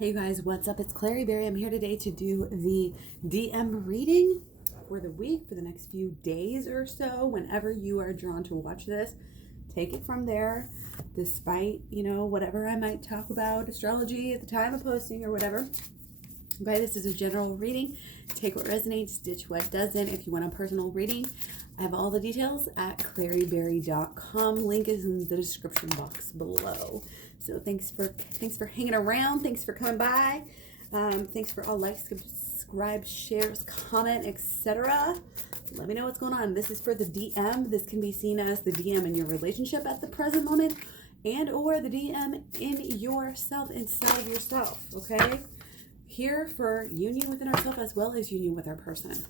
Hey you guys, what's up? It's KlaireeBerry. I'm here today to do the DM reading for the week, for the next few days or so. Whenever you are drawn to watch this, take it from there. Despite, whatever I might talk about astrology at the time of posting or whatever. Okay, this is a general reading. Take what resonates, ditch what doesn't. If you want a personal reading, I have all the details at KlaireeBerry.com. Link is in the description box below. So thanks for hanging around. Thanks for coming by. Thanks for all likes, subscribe, shares, comment, etc. Let me know what's going on. This is for the DM. This can be seen as the DM in your relationship at the present moment, and or the DM in yourself, inside of yourself. Okay, here for union within ourselves as well as union with our person.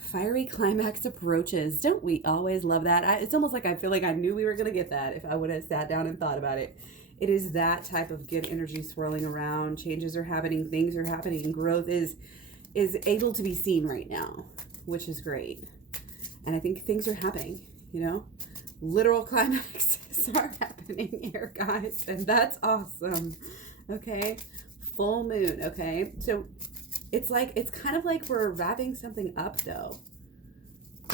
Fiery climax approaches. Don't we always love that? It's almost like I feel like I knew we were going to get that if I would have sat down and thought about it. It is that type of good energy swirling around. Changes are happening. Things are happening. Growth is able to be seen right now, which is great. And I think things are happening, Literal climaxes are happening here, guys. And that's awesome. Okay. Full moon. Okay. So it's kind of like we're wrapping something up, though.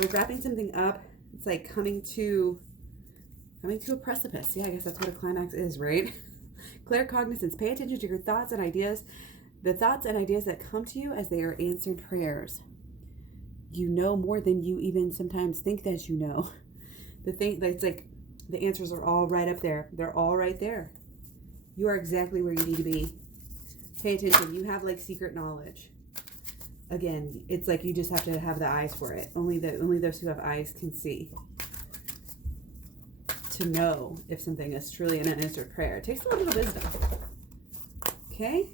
We're wrapping something up. It's like coming to a precipice. Yeah, I guess that's what a climax is, right? Claircognizance. Pay attention to your thoughts and ideas. The thoughts and ideas that come to you as they are answered prayers. You know more than you even sometimes think that you know. It's like the answers are all right up there. They're all right there. You are exactly where you need to be. Pay attention. You have secret knowledge. Again, it's like you just have to have the eyes for it. Only those who have eyes can see. To know if something is truly an unanswered prayer. It takes a little bit of wisdom. Okay?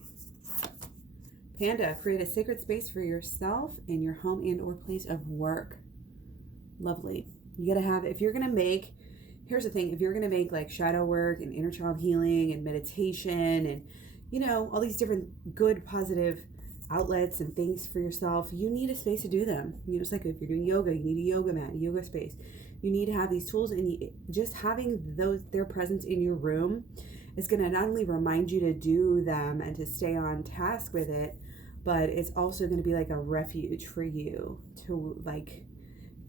Panda, create a sacred space for yourself in your home and or place of work. Lovely. You gotta have, if you're gonna make, here's the thing, if you're gonna make shadow work and inner child healing and meditation and all these different good, positive outlets and things for yourself, you need a space to do them. It's like if you're doing yoga, you need a yoga mat, a yoga space. You need to have these tools, and just having their presence in your room is going to not only remind you to do them and to stay on task with it, but it's also going to be like a refuge for you to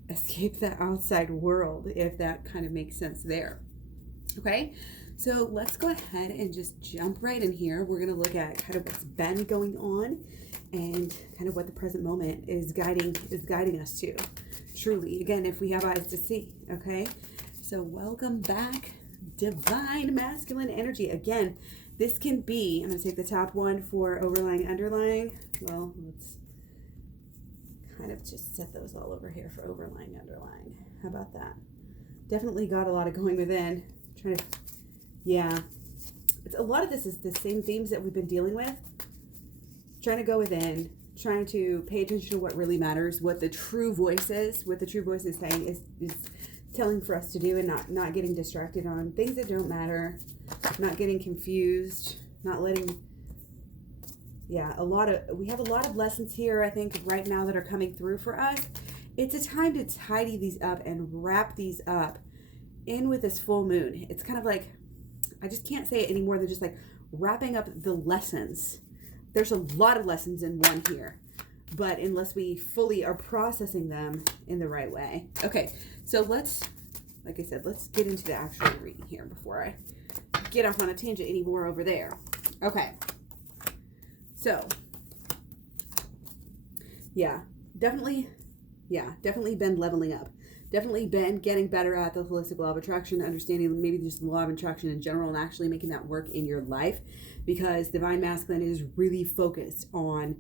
escape the outside world, if that kind of makes sense there. Okay? So let's go ahead and just jump right in here. We're going to look at kind of what's been going on and kind of what the present moment is guiding us to. Truly, again, if we have eyes to see, okay? So welcome back, divine masculine energy. Again, this can be, I'm going to take the top one for overlying, underlying. Well, let's kind of just set those all over here for overlying, underlying. How about that? Definitely got a lot of going within. Yeah, a lot of this is the same themes that we've been dealing with. Trying to go within, trying to pay attention to what really matters, what the true voice is, saying is telling for us to do, and not getting distracted on things that don't matter, not getting confused, not letting, we have a lot of lessons here, I think, right now that are coming through for us. It's a time to tidy these up and wrap these up in with this full moon. It's kind of like, I just can't say it any more than just wrapping up the lessons. There's a lot of lessons in one here, but unless we fully are processing them in the right way. Okay, so let's get into the actual reading here before I get off on a tangent anymore over there. Okay, so definitely been leveling up. Definitely been getting better at the holistic law of attraction, understanding maybe just the law of attraction in general, and actually making that work in your life, because divine masculine is really focused on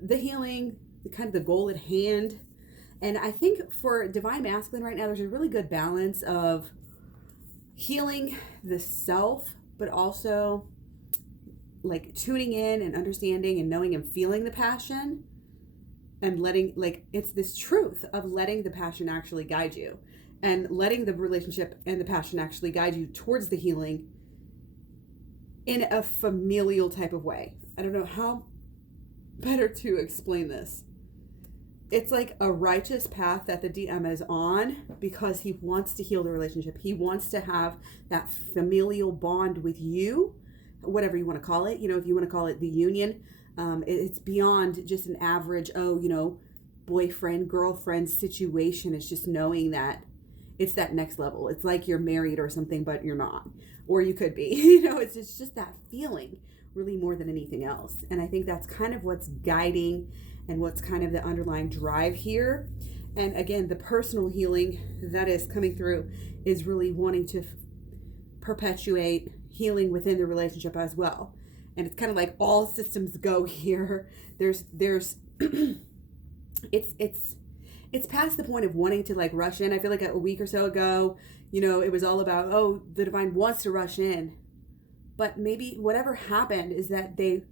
the healing, the goal at hand. And I think for divine masculine right now, there's a really good balance of healing the self, but also tuning in and understanding and knowing and feeling the passion. And letting, it's this truth of letting the passion actually guide you, and letting the relationship and the passion actually guide you towards the healing in a familial type of way. I don't know how better to explain this. It's like a righteous path that the DM is on because he wants to heal the relationship. He wants to have that familial bond with you whatever you want to call it. If you want to call it the union, it's beyond just an average, boyfriend, girlfriend situation. It's just knowing that it's that next level. It's like you're married or something, but you're not, or you could be, it's just that feeling really more than anything else. And I think that's kind of what's guiding and what's kind of the underlying drive here. And again, the personal healing that is coming through is really wanting to perpetuate healing within the relationship as well. And it's kind of like all systems go here. There's it's past the point of wanting to like rush in. I feel like a week or so ago, it was all about, the divine wants to rush in. But maybe whatever happened is that they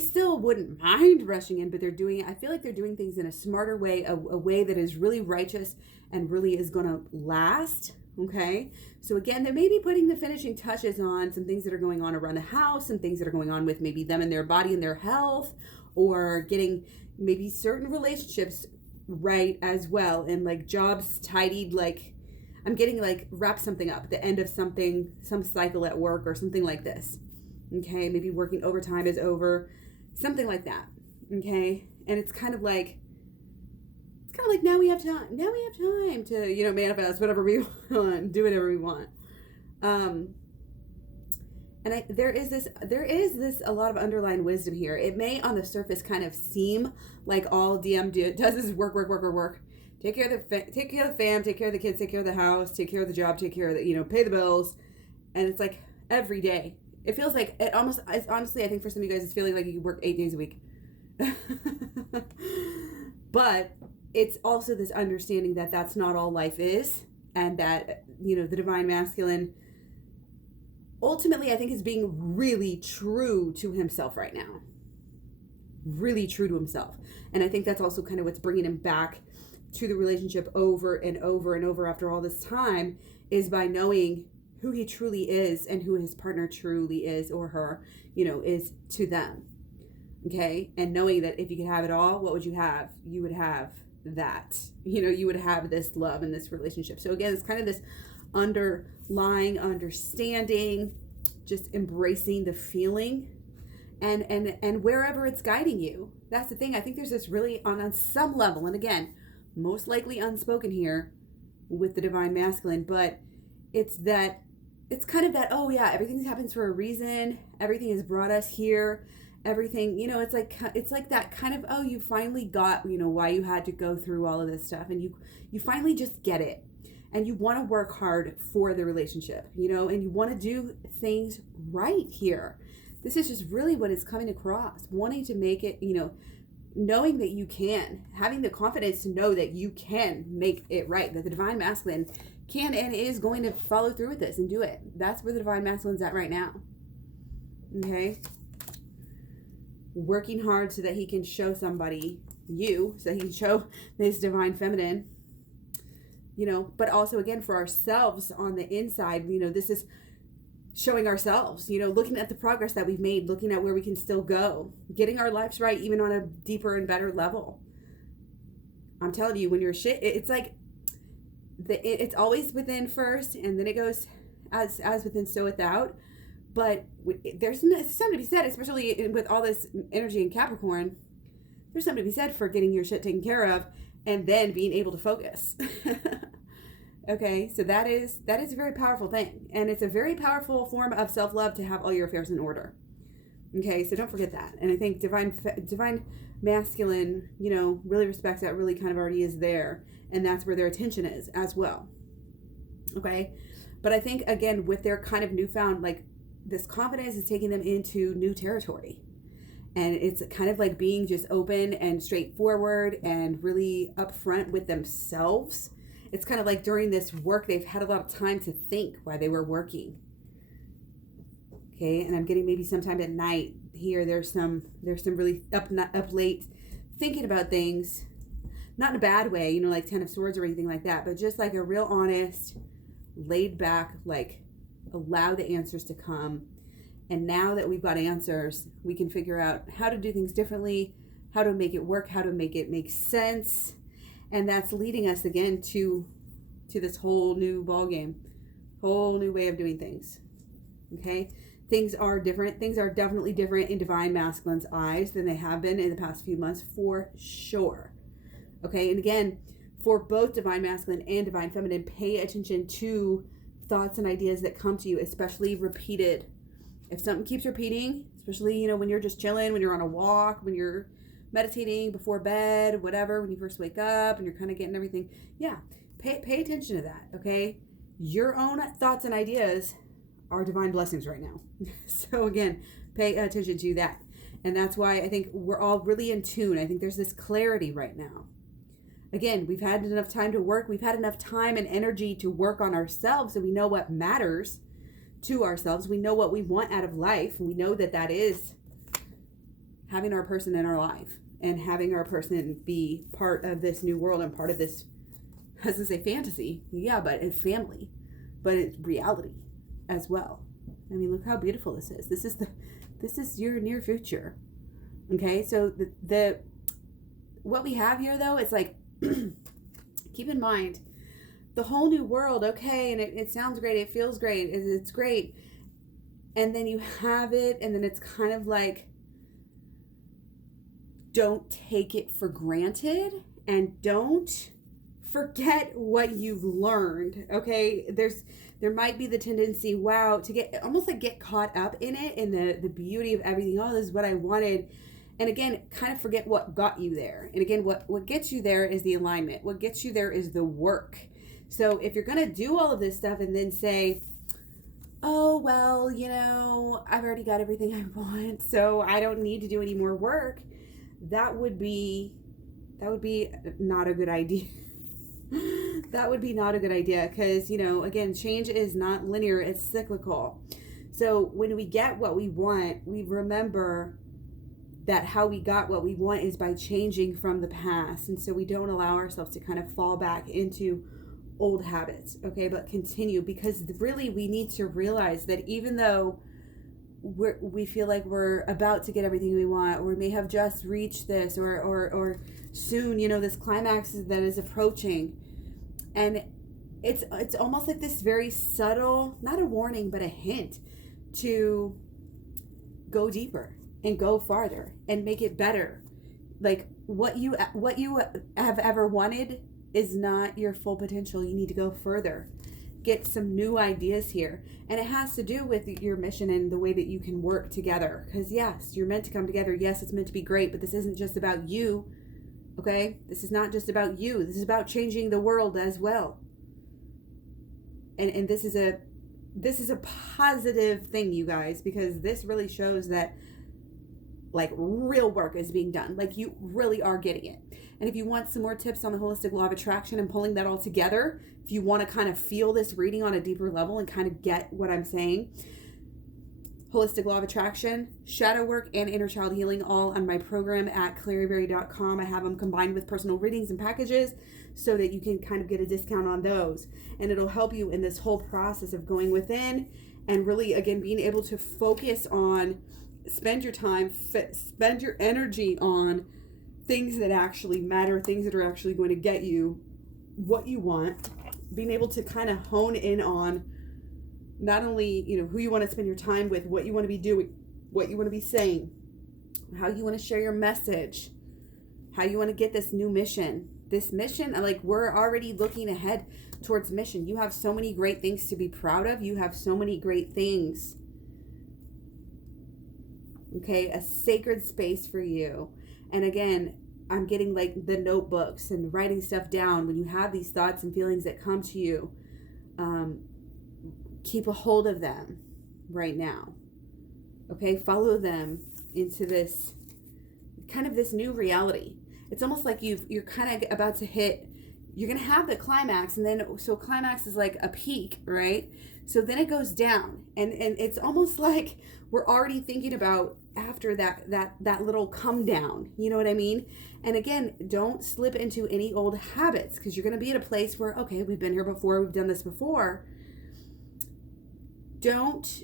still wouldn't mind rushing in, but I feel like they're doing things in a smarter way, a way that is really righteous and really is going to last. Okay. So again, they may be putting the finishing touches on some things that are going on around the house, some things that are going on with maybe them and their body and their health, or getting maybe certain relationships right as well. And like jobs tidied, like I'm getting like wrap something up at the end of something, some cycle at work or something like this. Okay. Maybe working overtime is over, something like that. Okay. And it's kind of like now we have time to, manifest whatever we want, do whatever we want. And there is this a lot of underlying wisdom here. It may on the surface kind of seem like all DM does is work. Take care of the fam, take care of the kids, take care of the house, take care of the job, take care of the, pay the bills. And it's like every day. It feels like it's honestly, I think for some of you guys, it's feeling like you work 8 days a week. But it's also this understanding that that's not all life is, and that, the divine masculine ultimately, I think, is being really true to himself right now. Really true to himself. And I think that's also kind of what's bringing him back to the relationship over and over and over after all this time, is by knowing who he truly is and who his partner truly is, or her, is to them. Okay. And knowing that if you could have it all, what would you have? You would have that, you would have this love and this relationship. So again, it's kind of this underlying understanding, just embracing the feeling and wherever it's guiding you. That's the thing. I think there's this really on some level, and again, most likely unspoken here with the divine masculine, but it's kind of that, everything happens for a reason. Everything has brought us here. Everything, it's like that kind of, you finally got, why you had to go through all of this stuff, and you finally just get it, and you want to work hard for the relationship, and you want to do things right here. This is just really what is coming across, wanting to make it, knowing that you can, having the confidence to know that you can make it right, that the divine masculine can and is going to follow through with this and do it. That's where the divine masculine's at right now. Okay. Working hard so that he can show somebody so he can show this divine feminine, but also again for ourselves on the inside, this is showing ourselves, looking at the progress that we've made, looking at where we can still go, getting our lives right, even on a deeper and better level. I'm telling you, when you're it's like it's always within first, and then it goes as within, so without. But there's something to be said, especially with all this energy in Capricorn, there's something to be said for getting your shit taken care of and then being able to focus. Okay, so that is a very powerful thing. And it's a very powerful form of self-love to have all your affairs in order. Okay, so don't forget that. And I think divine masculine, really respects that, really kind of already is there. And that's where their attention is as well. Okay, but I think, again, with their kind of newfound, this confidence is taking them into new territory. And it's kind of like being just open and straightforward and really upfront with themselves. It's kind of like during this work, they've had a lot of time to think while they were working. Okay, and I'm getting maybe sometime at night here, there's some really up late thinking about things. Not in a bad way, like 10 of Swords or anything like that, but just like a real honest, laid back, allow the answers to come. And now that we've got answers, we can figure out how to do things differently, how to make it work, how to make it make sense. And that's leading us again to this whole new ball game, whole new way of doing things. Okay, things are different. Things are definitely different in Divine Masculine's eyes than they have been in the past few months, for sure. Okay, and again, for both Divine Masculine and Divine Feminine, pay attention to thoughts and ideas that come to you, especially repeated. If something keeps repeating, especially, when you're just chilling, when you're on a walk, when you're meditating before bed, whatever, when you first wake up and you're kind of getting everything, pay attention to that, okay? Your own thoughts and ideas are divine blessings right now. So again, pay attention to that. And that's why I think we're all really in tune. I think there's this clarity right now. Again, we've had enough time to work. We've had enough time and energy to work on ourselves, so we know what matters to ourselves. We know what we want out of life. We know that is having our person in our life and having our person be part of this new world and part of this, I was going to say fantasy, but it's family, but it's reality as well. I mean, look how beautiful this is. This is your near future. Okay, so the what we have here though, it's like, keep in mind, the whole new world, okay, and it sounds great, it feels great, it's great, and then you have it, and then it's kind of like, don't take it for granted, and don't forget what you've learned, okay? There might be the tendency, to get caught up in it, in the beauty of everything. Oh, this is what I wanted. And again, kind of forget what got you there. And again, what gets you there is the alignment. What gets you there is the work. So if you're going to do all of this stuff and then say, oh, well, I've already got everything I want, so I don't need to do any more work, that would be not a good idea. That would be not a good idea because, again, change is not linear, it's cyclical. So when we get what we want, we remember that how we got what we want is by changing from the past. And so we don't allow ourselves to kind of fall back into old habits, okay, but continue, because really we need to realize that even though we feel like we're about to get everything we want, or we may have just reached this, or soon, this climax that is approaching, and it's almost like this very subtle, not a warning, but a hint to go deeper and go farther and make it better. Like what you have ever wanted is not your full potential. You need to go further, get some new ideas here. And it has to do with your mission and the way that you can work together. Because yes, you're meant to come together. Yes, it's meant to be great, but this isn't just about you. Okay? This is not just about you. This is about changing the world as well. And this is a positive thing, you guys, because this really shows that like real work is being done. Like you really are getting it. And if you want some more tips on the holistic law of attraction and pulling that all together, if you want to kind of feel this reading on a deeper level and kind of get what I'm saying, holistic law of attraction, shadow work, and inner child healing, all on my program at KlaireeBerry.com. I have them combined with personal readings and packages so that you can kind of get a discount on those. And it'll help you in this whole process of going within and really, again, being able to focus on, spend your time, spend your energy on things that actually matter, things that are actually going to get you what you want, being able to kind of hone in on not only, who you want to spend your time with, what you want to be doing, what you want to be saying, how you want to share your message, how you want to get this new mission. This mission, like we're already looking ahead towards mission. You have so many great things to be proud of. You have so many great things. Okay, a sacred space for you. And again, I'm getting like the notebooks and writing stuff down. When you have these thoughts and feelings that come to you, keep a hold of them right now. Okay, follow them into this kind of this new reality. It's almost like you're kind of about to hit, you're going to have the climax, and then, so climax is like a peak, right? So then it goes down, and it's almost like we're already thinking about after that little come down, you know what I mean? And again, don't slip into any old habits, because you're going to be at a place where, okay, we've been here before, we've done this before. Don't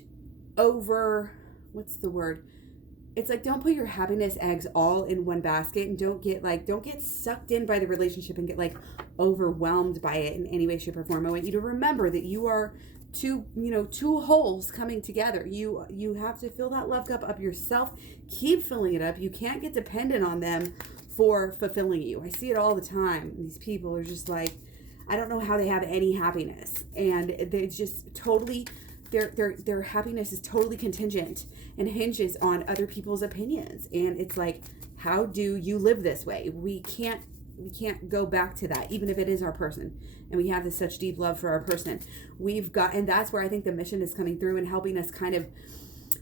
it's like, don't put your happiness eggs all in one basket, and don't get sucked in by the relationship and get like overwhelmed by it in any way, shape, or form. I want you to remember that you are two holes coming together. You have to fill that love cup up yourself. Keep filling it up. You can't get dependent on them for fulfilling you. I see it all the time. These people are just like, I don't know how they have any happiness, and they just totally, their happiness is totally contingent and hinges on other people's opinions. And it's like, how do you live this way? We can't go back to that, even if it is our person, and we have this such deep love for our person. And that's where I think the mission is coming through and helping us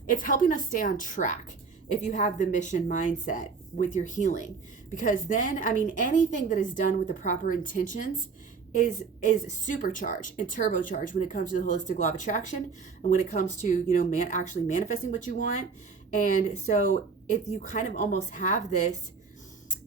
it's helping us stay on track if you have the mission mindset with your healing. Because then, I mean, anything that is done with the proper intentions is supercharged and turbocharged when it comes to the holistic law of attraction, and when it comes to, actually manifesting what you want. And so if you kind of almost have this,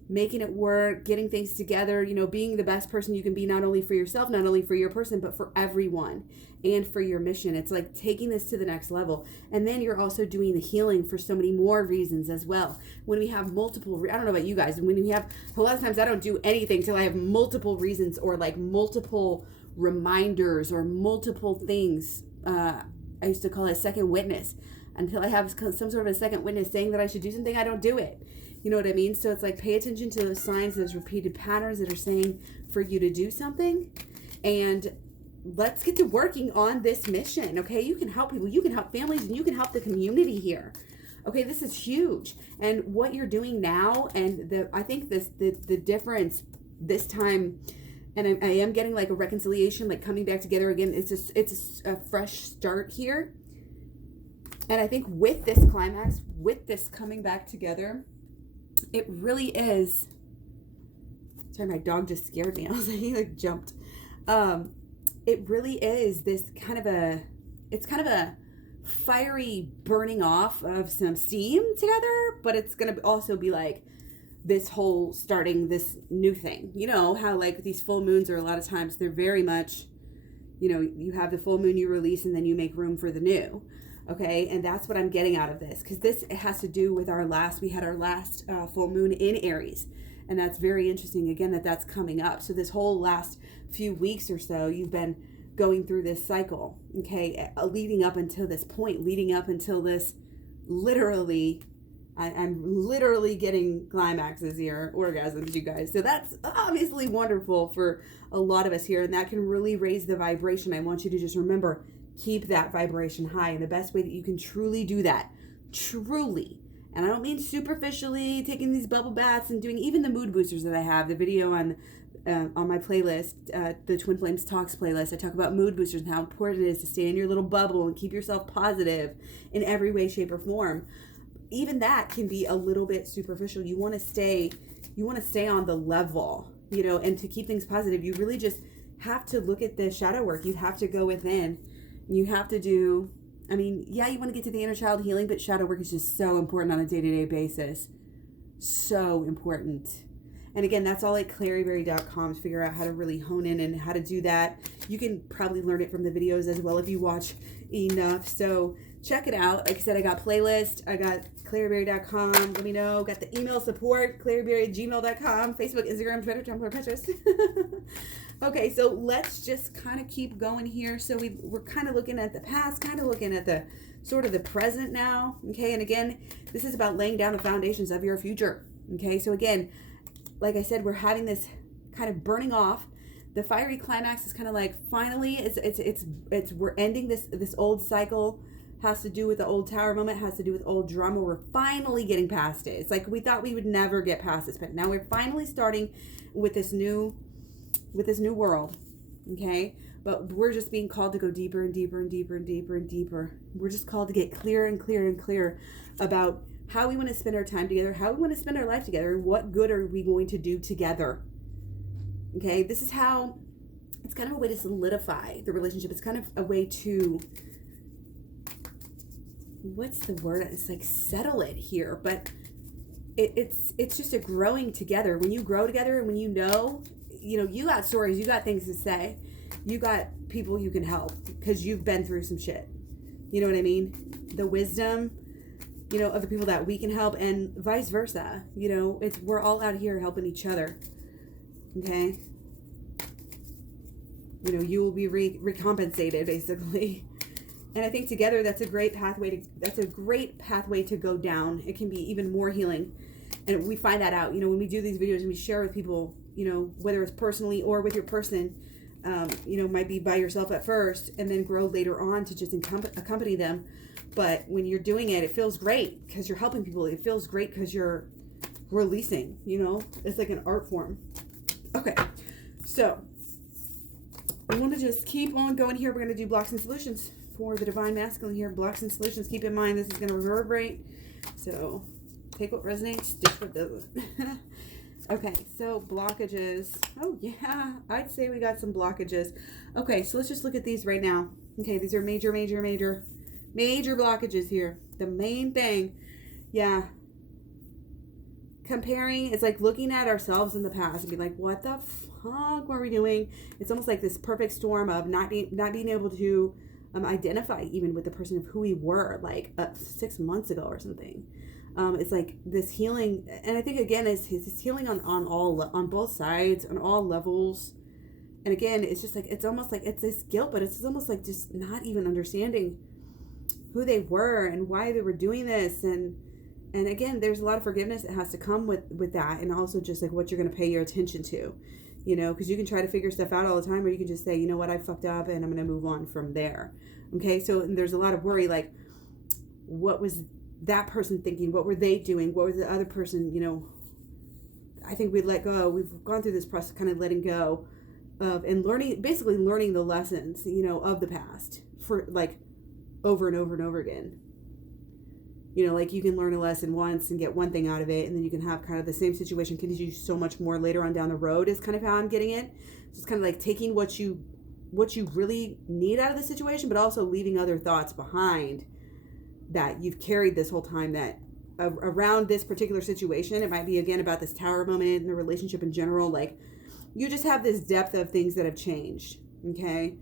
making it work, getting things together, being the best person you can be, not only for yourself, not only for your person, but for everyone and for your mission. It's like taking this to the next level. And then you're also doing the healing for so many more reasons as well. When we have multiple, I don't know about you guys, when we have, a lot of times I don't do anything till I have multiple reasons, or like multiple reminders, or multiple things. I used to call it a second witness. Until I have some sort of a second witness saying that I should do something, I don't do it. You know what I mean? So it's like, pay attention to those signs, those repeated patterns that are saying for you to do something. And let's get to working on this mission, okay? You can help people, you can help families, and you can help the community here. Okay, this is huge. And what you're doing now, and I think the difference this time, and I am getting like a reconciliation, like coming back together again. It's a fresh start here. And I think with this climax, with this coming back together, it really is. Sorry, my dog just scared me. I was like, he like jumped. It really is this kind of a fiery burning off of some steam together, but it's going to also be like this whole starting this new thing. You know how like these full moons are, a lot of times they're very much, you have the full moon, you release, and then you make room for the new. Okay, and that's what I'm getting out of this, because this has to do with we had our last full moon in Aries, and that's very interesting, again, that's coming up. So this whole last few weeks or so, you've been going through this cycle, okay, leading up until this point, leading up until this, literally, I'm literally getting climaxes here, orgasms, you guys. So that's obviously wonderful for a lot of us here, and that can really raise the vibration. I want you to just remember, keep that vibration high. And the best way that you can truly do that, truly, and I don't mean superficially taking these bubble baths and doing even the mood boosters that I have, the video on my playlist, the Twin Flames Talks playlist. I talk about mood boosters and how important it is to stay in your little bubble and keep yourself positive in every way, shape, or form. Even that can be a little bit superficial. You want to stay on the level, and to keep things positive, you really just have to look at the shadow work. You have to go within. You have to do, you want to get to the inner child healing, but shadow work is just so important on a day-to-day basis. So important. And again, that's all at KlaireeBerry.com to figure out how to really hone in and how to do that. You can probably learn it from the videos as well if you watch enough. So check it out. Like I said, I got playlist. I got KlaireeBerry.com. Let me know. Got the email support, KlaireeBerry@gmail.com. Facebook, Instagram, Twitter, Tumblr, Pinterest. Okay, so let's just kind of keep going here. So we're kind of looking at the past, kind of looking at the sort of the present now. Okay, and again, this is about laying down the foundations of your future. Okay, so again, like I said, we're having this kind of burning off. The fiery climax is kind of like finally, we're ending this old cycle. Has to do with the old tower moment, has to do with old drama. We're finally getting past it. It's like we thought we would never get past this, but now we're finally starting with this new world. Okay, but we're just being called to go deeper and deeper and deeper and deeper and deeper. We're just called to get clearer and clearer and clearer about how we want to spend our time together, how we want to spend our life together, and what good are we going to do together. Okay, this is how, it's kind of a way to solidify the relationship. It's kind of a way to, what's the word? It's like settle it here, but it's just a growing together. When you grow together and when you got stories, you got things to say, you got people you can help because you've been through some shit. You know what I mean? The wisdom, of the people that we can help, and vice versa. We're all out here helping each other. Okay? You will be recompensated, basically. And I think together that's a great pathway to go down. It can be even more healing. And we find that out, when we do these videos and we share with people, whether it's personally or with your person, might be by yourself at first and then grow later on to just accompany them. But when you're doing it, it feels great because you're helping people. It feels great because you're releasing, it's like an art form. Okay. So we want to just keep on going here. We're going to do blocks and solutions for the divine masculine here. Blocks and solutions. Keep in mind, this is going to reverberate. So take what resonates, ditch what doesn't. Okay, so blockages. Oh, yeah. I'd say we got some blockages. Okay, so let's just look at these right now. Okay, these are major blockages here. The main thing, yeah. Comparing, it's like looking at ourselves in the past and be like, what the fuck were we doing? It's almost like this perfect storm of not being able to identify even with the person of who we were like 6 months ago or something. It's like this healing, and I think again it's healing on both sides, on all levels. And again, it's just like, it's almost like it's this guilt, but it's almost like just not even understanding who they were and why they were doing this. And again, there's a lot of forgiveness that has to come with that. And also just like what you're going to pay your attention to, because you can try to figure stuff out all the time, or you can just say, you know what, I fucked up and I'm going to move on from there. Okay. So there's a lot of worry, like what was that person thinking? What were they doing? What was the other person, I think we'd let go. We've gone through this process, kind of letting go of, and learning the lessons, of the past for like over and over and over again. Like you can learn a lesson once and get one thing out of it, and then you can have kind of the same situation continue so much more later on down the road is kind of how I'm getting it. So it's kind of like taking what you really need out of the situation, but also leaving other thoughts behind that you've carried this whole time that around this particular situation. It might be again about this tower moment in the relationship in general. Like you just have this depth of things that have changed, okay?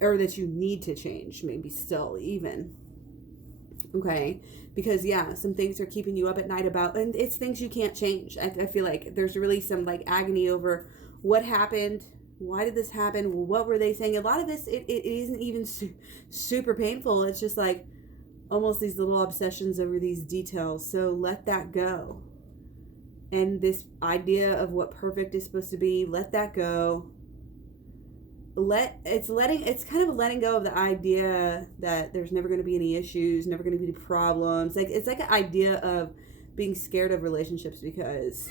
Or that you need to change, maybe still even. Okay, because yeah, some things are keeping you up at night about, and it's things you can't change. I feel like there's really some like agony over what happened, why did this happen, what were they saying. A lot of this, it isn't even super painful. It's just like almost these little obsessions over these details. So let that go. And this idea of what perfect is supposed to be, let that go. It's kind of a letting go of the idea that there's never going to be any issues, never going to be problems. Like it's like an idea of being scared of relationships because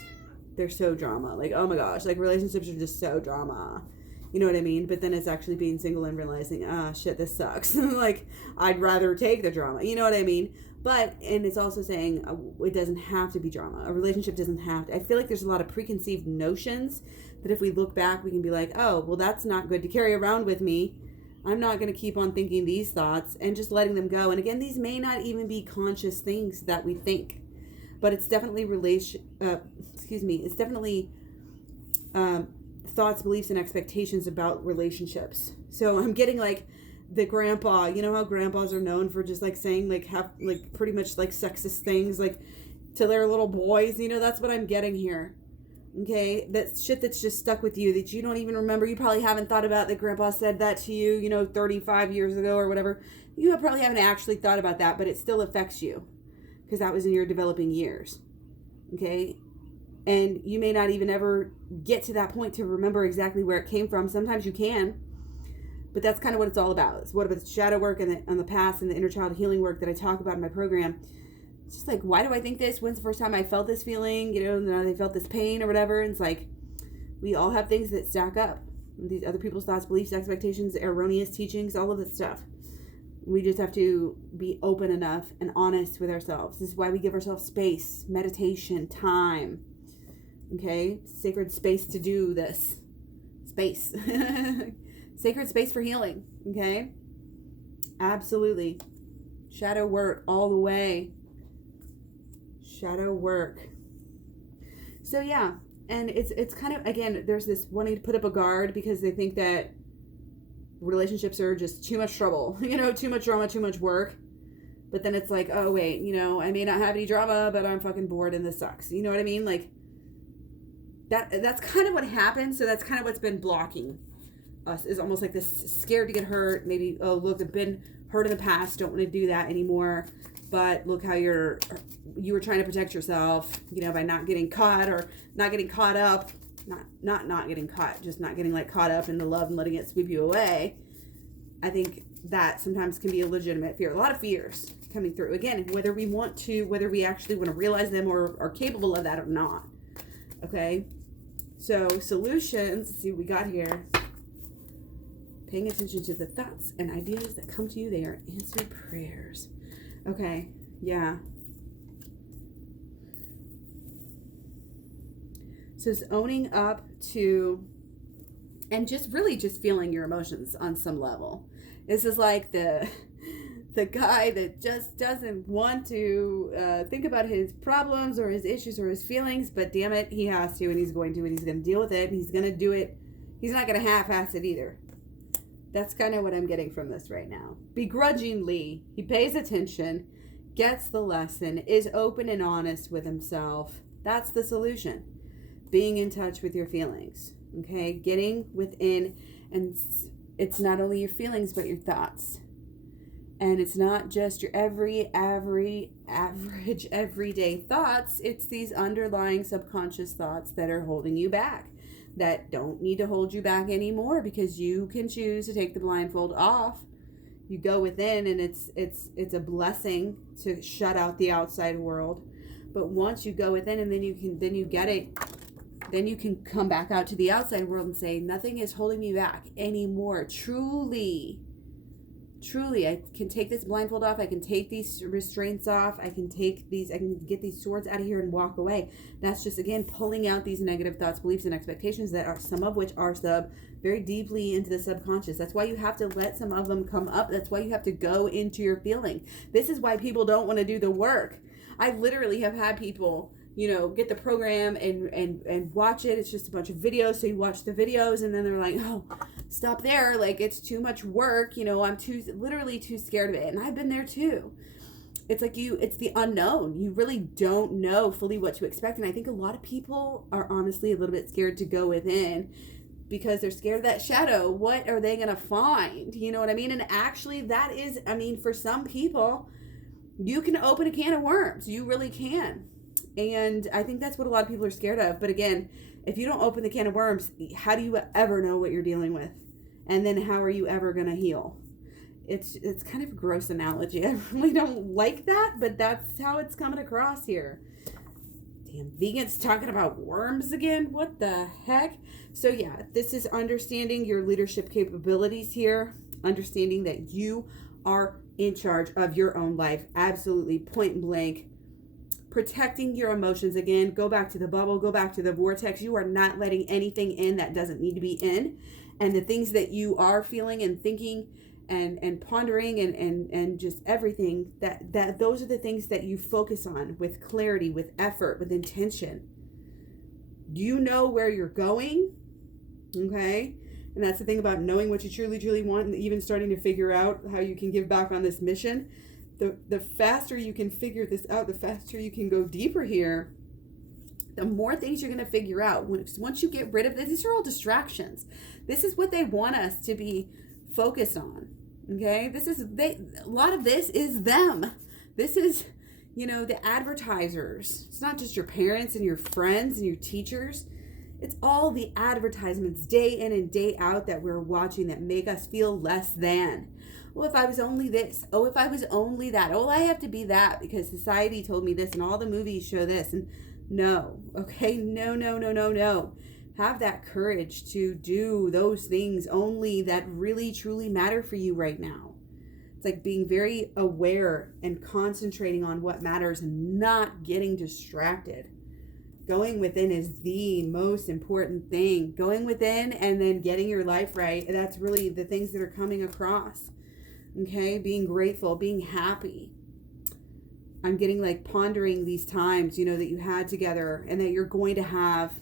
they're so drama. Like, oh my gosh, like relationships are just so drama. You know what I mean? But then it's actually being single and realizing, shit, this sucks. Like, I'd rather take the drama. You know what I mean? And it's also saying it doesn't have to be drama. A relationship doesn't have to. I feel like there's a lot of preconceived notions that if we look back, we can be like, oh, well, that's not good to carry around with me. I'm not going to keep on thinking these thoughts and just letting them go. And again, these may not even be conscious things that we think, but it's definitely it's definitely thoughts, beliefs, and expectations about relationships. So I'm getting like the grandpa, you know how grandpas are known for just like saying like pretty much like sexist things like to their little boys, that's what I'm getting here. Okay, that shit that's just stuck with you that you don't even remember. You probably haven't thought about that grandpa said that to you, 35 years ago or whatever. You probably haven't actually thought about that, but it still affects you because that was in your developing years. Okay, and you may not even ever get to that point to remember exactly where it came from. Sometimes you can, but that's kind of what it's all about. It's what about the shadow work and the past and the inner child healing work that I talk about in my program. It's just like, why do I think this? When's the first time I felt this feeling? And I felt this pain or whatever. And it's like, we all have things that stack up. These other people's thoughts, beliefs, expectations, erroneous teachings, all of this stuff. We just have to be open enough and honest with ourselves. This is why we give ourselves space, meditation, time. Okay? Sacred space to do this. Space. Sacred space for healing. Okay? Absolutely. Shadow work all the way. Shadow work. So yeah, and it's kind of, again, there's this wanting to put up a guard because they think that relationships are just too much trouble, too much drama, too much work. But then it's like, oh wait, I may not have any drama, but I'm fucking bored and this sucks. You know what I mean? Like that's kind of what happened. So that's kind of what's been blocking us, is almost like this scared to get hurt. Maybe, oh look, I've been hurt in the past, don't want to do that anymore. But look how you were trying to protect yourself, by not getting caught or not getting caught up, not getting caught, just not getting caught up in the love and letting it sweep you away. I think that sometimes can be a legitimate fear. A lot of fears coming through. Again, whether we actually want to realize them or are capable of that or not. Okay? So, solutions. Let's see what we got here. Paying attention to the thoughts and ideas that come to you. They are answered prayers. Okay. Yeah. So it's owning up to, and just feeling your emotions on some level. This is like the guy that just doesn't want to think about his problems or his issues or his feelings, but damn it, he has to, and he's going to deal with it, and he's going to do it. He's not going to half-ass it either. That's kind of what I'm getting from this right now. Begrudgingly, he pays attention, gets the lesson, is open and honest with himself. That's the solution. Being in touch with your feelings, okay? Getting within, and it's not only your feelings, but your thoughts. And it's not just your average, everyday thoughts. It's these underlying subconscious thoughts that are holding you back, that don't need to hold you back anymore, because you can choose to take the blindfold off. You go within, and it's a blessing to shut out the outside world. But once you go within, and then you get it, then you can come back out to the outside world and say, nothing is holding me back anymore. Truly, I can take this blindfold off. I can take these restraints off. I can get these swords out of here and walk away. That's just, again, pulling out these negative thoughts, beliefs, and expectations that are, some of which are very deeply into the subconscious. That's why you have to let some of them come up. That's why you have to go into your feeling. This is why people don't want to do the work. I literally have had people, get the program and watch it. It's just a bunch of videos. So you watch the videos, and then they're like, oh, stop there. It's too much work. I'm literally too scared of it. And I've been there too. It's it's the unknown. You really don't know fully what to expect. And I think a lot of people are honestly a little bit scared to go within, because they're scared of that shadow. What are they going to find? You know what I mean? And actually that is, for some people, you can open a can of worms. You really can. And I think that's what a lot of people are scared of. But again, if you don't open the can of worms, how do you ever know what you're dealing with? And then how are you ever going to heal? It's kind of a gross analogy. I really don't like that, but that's how it's coming across here. Damn vegans talking about worms again. What the heck? So yeah, this is understanding your leadership capabilities here. Understanding that you are in charge of your own life. Absolutely, point blank. Protecting your emotions. Again, go back to the bubble, go back to the vortex. You are not letting anything in that doesn't need to be in. And the things that you are feeling and thinking and pondering and just everything, that those are the things that you focus on with clarity, with effort, with intention. You know where you're going, okay? And that's the thing about knowing what you truly want, and even starting to figure out how you can give back on this mission. The faster you can figure this out, the faster you can go deeper here, the more things you're going to figure out. Once you get rid of this, these are all distractions. This is what they want us to be focused on. Okay? A lot of this is them. This is, the advertisers. It's not just your parents and your friends and your teachers. It's all the advertisements day in and day out that we're watching that make us feel less than. Well, if I was only this. Oh, if I was only that. Oh, I have to be that because society told me this and all the movies show this. And no, okay? No. Have that courage to do those things only that really, truly matter for you right now. It's like being very aware and concentrating on what matters and not getting distracted. Going within is the most important thing. Going within and then getting your life right. That's really the things that are coming across. Okay, being grateful, being happy. I'm getting pondering these times, that you had together and that you're going to have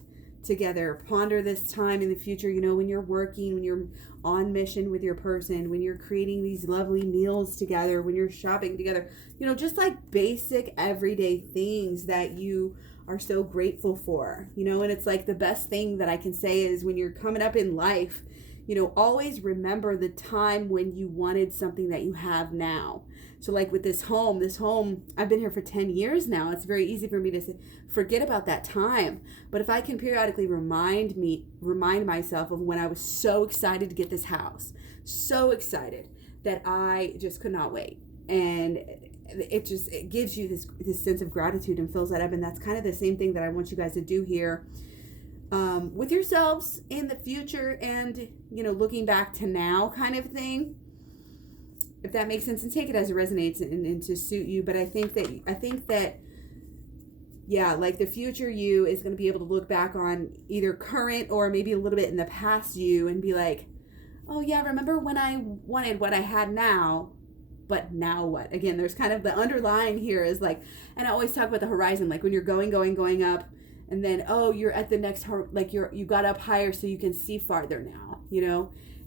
together. Ponder this time in the future, when you're working, when you're on mission with your person, when you're creating these lovely meals together, when you're shopping together, just basic everyday things that you are so grateful for, and it's the best thing that I can say is when you're coming up in life, always remember the time when you wanted something that you have now. So like with this home, I've been here for 10 years now. It's very easy for me to forget about that time. But if I can periodically remind myself of when I was so excited to get this house, so excited that I just could not wait. And it gives you this sense of gratitude and fills that up. And that's kind of the same thing that I want you guys to do here with yourselves in the future and, looking back to now kind of thing. If that makes sense, and take it as it resonates and to suit you. But I think that, yeah, like the future you is going to be able to look back on either current or maybe a little bit in the past you and be like, oh yeah, remember when I wanted what I had now, but now what? Again, there's kind of the underlying here is like, and I always talk about the horizon, like when you're going up, and then, oh, you're at the next, like you got up higher so you can see farther now,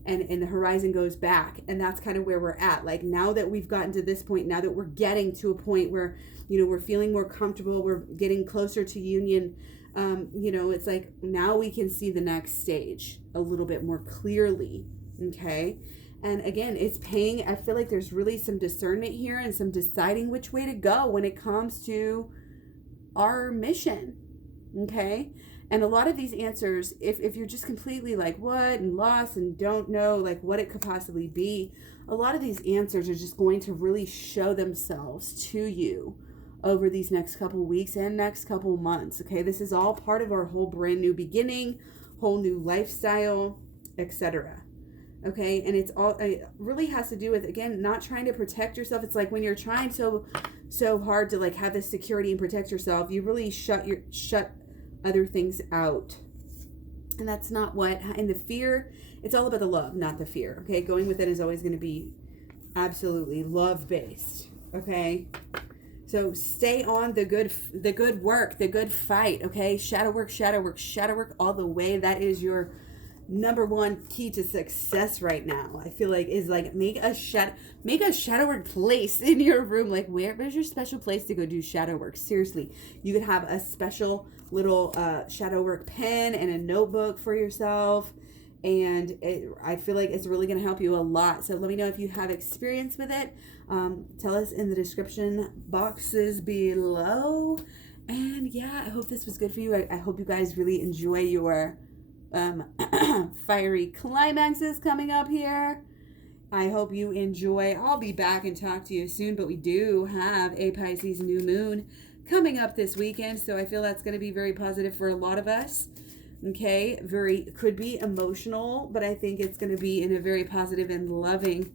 and the horizon goes back. And that's kind of where we're at. Like now that we've gotten to this point, now that we're getting to a point where, we're feeling more comfortable, we're getting closer to union, it's like now we can see the next stage a little bit more clearly. Okay. And again, I feel like there's really some discernment here and some deciding which way to go when it comes to our mission. Okay. And a lot of these answers, if you're just completely like what and lost and don't know like what it could possibly be, a lot of these answers are just going to really show themselves to you over these next couple weeks and next couple months. Okay. This is all part of our whole brand new beginning, whole new lifestyle, etc. Okay. And it really has to do with, again, not trying to protect yourself. It's like when you're trying so hard to like have this security and protect yourself, you really shut other things out. And that's not and the fear, it's all about the love, not the fear. Okay. Going with it is always going to be absolutely love based. Okay. So stay on the good work, the good fight. Okay. Shadow work all the way. That is your number one key to success right now. I feel like is like make a shadow work place in your room. Like where's your special place to go do shadow work? Seriously, you could have a special little shadow work pen and a notebook for yourself, and I feel like it's really going to help you a lot. So let me know if you have experience with it. Tell us in the description boxes below. And yeah, I hope this was good for you. I hope you guys really enjoy your fiery climaxes coming up here. I hope you enjoy. I'll be back and talk to you soon, but we do have a Pisces new moon coming up this weekend, so I feel that's going to be very positive for a lot of us. Okay, could be emotional, but I think it's going to be in a very positive and loving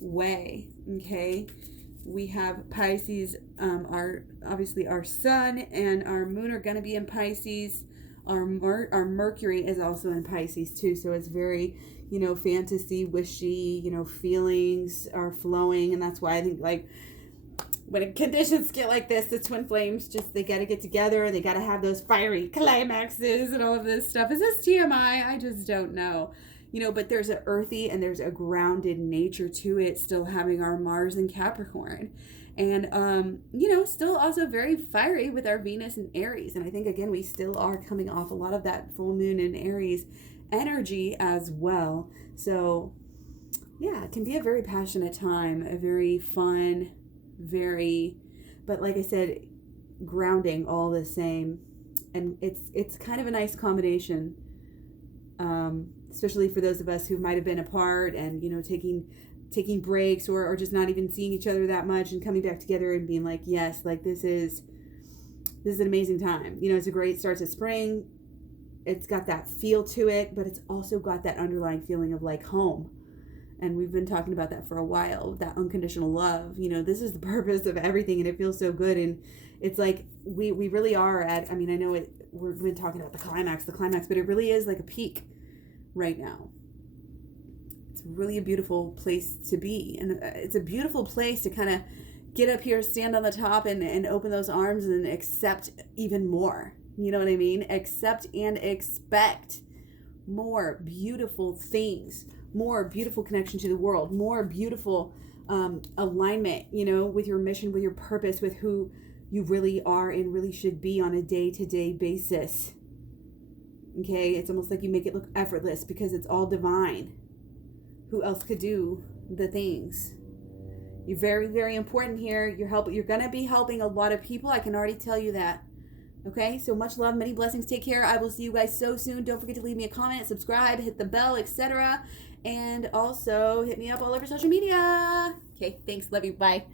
way. Okay, we have Pisces, obviously our sun and our moon are going to be in Pisces. Our Mercury is also in Pisces too, so it's very, fantasy, wishy, feelings are flowing, and that's why I think like when conditions get like this, the twin flames they got to get together, they got to have those fiery climaxes and all of this stuff. Is this TMI? I just don't know. But there's an earthy and there's a grounded nature to it, still having our Mars in Capricorn. And, still also very fiery with our Venus in Aries. And I think, again, we still are coming off a lot of that full moon in Aries energy as well. So, yeah, it can be a very passionate time, a very fun, but like I said, grounding all the same. And it's kind of a nice combination, especially for those of us who might have been apart and, taking breaks or just not even seeing each other that much and coming back together and being like, yes, like this is an amazing time. It's a great start to spring. It's got that feel to it, but it's also got that underlying feeling of like home. And we've been talking about that for a while, that unconditional love. This is the purpose of everything, and it feels so good. And it's like we really are at, I know we've been talking about the climax, but it really is like a peak right now. It's really a beautiful place to be. And it's a beautiful place to kind of get up here, stand on the top and open those arms and accept even more. You know what I mean? Accept and expect more beautiful things, more beautiful connection to the world, more beautiful alignment, with your mission, with your purpose, with who you really are and really should be on a day-to-day basis. Okay? It's almost like you make it look effortless because it's all divine. who else could do the things. You're very, very important here. You're going to be helping a lot of people. I can already tell you that. Okay, so much love, many blessings. Take care. I will see you guys so soon. Don't forget to leave me a comment, subscribe, hit the bell, etc. And also hit me up all over social media. Okay, thanks. Love you. Bye.